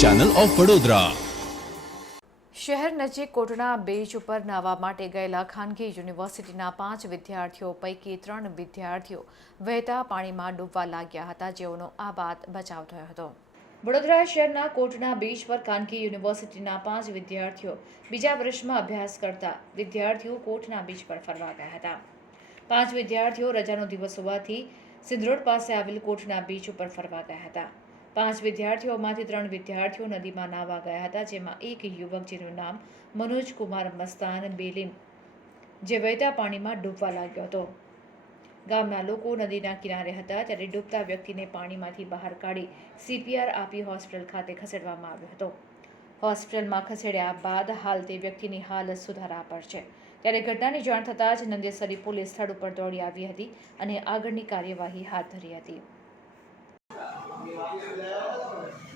Channel of Vadodara શહેર નજીક Kotda beach ઉપર નાવા માટે ગયેલા ખાનગી યુનિવર્સિટીના પાંચ વિદ્યાર્થીઓ પૈકી ત્રણ વિદ્યાર્થીઓ વહેતા પાણીમાં ડૂબવા લાગ્યા હતા. જેઓનો આ બાદ બચાવ થયો હતો. વડોદરા શહેરના કોટડા બીચ પર ખાનગી યુનિવર્સિટીના પાંચ વિદ્યાર્થીઓ બીજા વર્ષમાં અભ્યાસ કરતા વિદ્યાર્થીઓ કોટના બીચ પર ફરવા ગયા હતા. પાંચ વિદ્યાર્થીઓ રજાનો દિવસ હોવાથી સિંધરોડ પાસે આવેલ કોટના બીચ ઉપર ફરવા ગયા હતા. પાંચ વિદ્યાર્થીઓમાંથી ત્રણ વિદ્યાર્થીઓ નદીમાં નાહવા ગયા હતા, જેમાં એક યુવક જેનું નામ મનોજ કુમાર મસ્તાન બેલીન, જે વહેતા પાણીમાં ડૂબવા લાગ્યો હતો. ગામના લોકો નદીના કિનારે હતા, ત્યારે ડૂબતા વ્યક્તિને પાણીમાંથી બહાર કાઢી સીપીઆર આપી હોસ્પિટલ ખાતે ખસેડવામાં આવ્યો હતો. હોસ્પિટલમાં ખસેડ્યા બાદ હાલ તે વ્યક્તિની હાલત સુધારા પર છે. ત્યારે ઘટનાની જાણ થતાં જ નંદેસરી પોલીસ સ્થળ ઉપર દોડી આવી હતી અને આગળની કાર્યવાહી હાથ ધરી હતી. بإخلاص